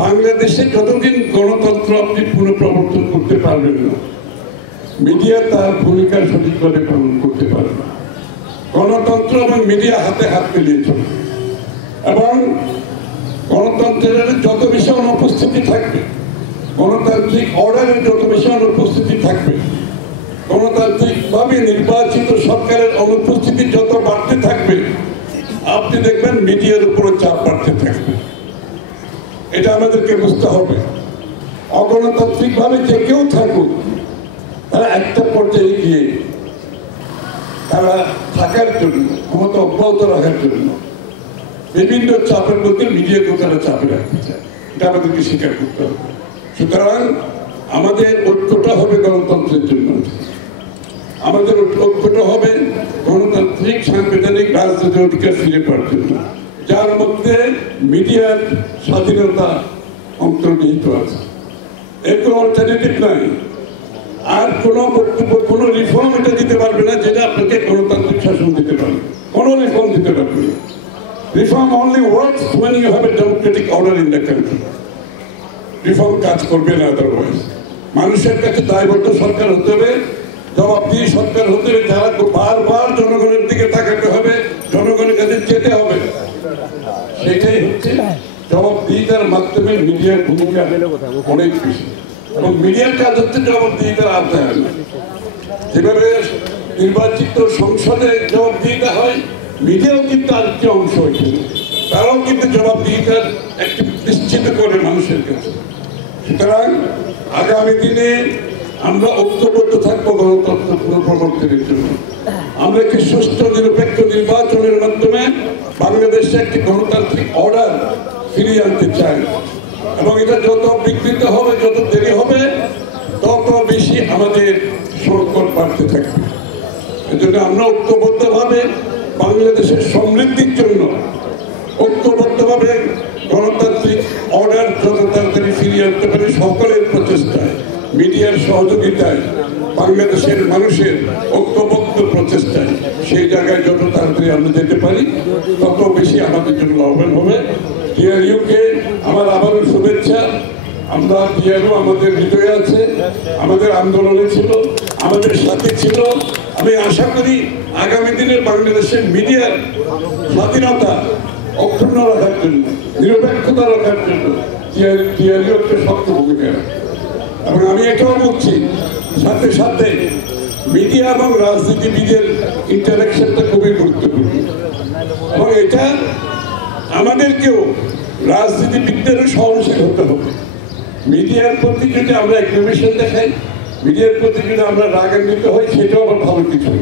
বাংলাদেশে যতদিন গণতন্ত্র আপনি পুনঃপ্রবর্তন করতে পারবেন না, মিডিয়া তার ভূমিকা সঠিকভাবে পালন করতে পারবে না। গণতন্ত্র এবং মিডিয়া হাতে হাত মিলিয়ে চলবে এবং গণতন্ত্রের যত বেশি অনুপস্থিতি থাকবে, গণতান্ত্রিক অর্ডারের যত বেশি অনুপস্থিতি থাকবে, গণতান্ত্রিকভাবে নির্বাচিত সরকারের অনুপস্থিতি যত বাড়তে থাকবে, আপনি দেখবেন মিডিয়ার উপরে চাপ বাড়তে থাকবে। এটা আমাদেরকে বুঝতে হবে। অগণতান্ত্রিকভাবে যে কেউ থাকুক, তারা একটা পর্যায়ে গিয়ে তারা থাকার জন্য, ক্ষমতা অব্যাহত রাখার জন্য বিভিন্ন চাপের মধ্যে মিডিয়াকেও তারা চাপে রাখতে চায়। এটা আমাদেরকে স্বীকার করতে হবে। সুতরাং আমাদের ঐক্যটা হবে গণতন্ত্রের জন্য, আমাদের ঐক্যটা হবে গণতান্ত্রিক সাংবিধানিক রাজনৈতিক অধিকার ফিরে পাওয়ার জন্য, যার মধ্যে মিডিয়ার স্বাধীনতা অন্তর্নিহিত আছে। এর কোনো অল্টারনেটিভ নাই। আর কোনো বক্তব্য, কোনো রিফর্ম এটা দিতে পারবে না যেটা আপনাকে গণতান্ত্রিক শাসন দিতে পারবে। কোনো রিফর্ম দিতে পারবে না। Reform only works when you have a democratic order in the country. Reform কাজ করবে না আদারওয়াইজ। মানুষের কাছে দায়বদ্ধ সরকার হতে হবে, জবাবদিহি সরকার হতে হবে, যারা বারবার জনগণের দিকে তাকাতে হবে, জনগণের কাছে যেতে হবে। সেটাই হচ্ছে জবাবদিহিতার মাধ্যমে মিডিয়ার ভূমিকা অনেক বেশি। এবং মিডিয়ার কাজ হচ্ছে জবাবদিহিতার আওতায় আনা। যেভাবে নির্বাচিত সংসদে জবাবদিহিতা হয়, মিডিয়াও কিন্তু আরেকটি অংশ হয়েছে। তারাও কিন্তু জবাবদিহিতার একটি নিশ্চিত করে মানুষের কাছে। সুতরাং আগামী দিনে আমরা ঐক্যবদ্ধ থাকবো গণতন্ত্র পুনঃপ্রবর্তনের জন্য। আমরা একটি সুষ্ঠু নিরপেক্ষ নির্বাচনের মাধ্যমে বাংলাদেশে একটি গণতান্ত্রিক অর্ডার ফিরিয়ে আনতে চাই। এবং এটা যত বিকৃত হবে, যত দেরি হবে, তত বেশি আমাদের সংকট বাড়তে থাকবে। এজন্য আমরা ঐক্যবদ্ধভাবে বাংলাদেশের সমৃদ্ধির জন্য, ঐক্যবদ্ধভাবে গণতান্ত্রিক অর্ডার যত তাড়াতাড়ি ফিরিয়ে আনতে পারে সকলের প্রচেষ্টায়, মিডিয়ার সহযোগিতায়, বাংলাদেশের মানুষের ঐক্যবদ্ধ প্রচেষ্টায় সেই জায়গায় যত তাড়াতাড়ি আমরা যেতে পারি, তত বেশি আমাদের জন্য লাভবান হবে। টিআরইউকে আমার আবারও শুভেচ্ছা। আমরা টিআরইউ আমাদের হৃদয়ে আছে, আমাদের আন্দোলনে ছিল, আমাদের সাথে ছিল। আমি আশা করি আগামী দিনের বাংলাদেশের মিডিয়ার স্বাধীনতা অক্ষুণ্ণ রাখার জন্য, নিরপেক্ষতা রাখার জন্য টিআরইউ একটা শক্ত ভূমিকা রাখে। এবং আমি এটাও বলছি, সাথে সাথে মিডিয়া এবং রাজনীতিবিদের ইন্টারাকশনটা খুবই গুরুত্বপূর্ণ। এবং এটা আমাদেরকেও রাজনীতিবিদদেরও সহনশীল হতে হবে। মিডিয়ার প্রতি যদি আমরা এক্সিবিশন দেখাই, মিডিয়ার প্রতি যদি আমরা রাগান্বিত হই, সেটাও আবার ভালো কিছু।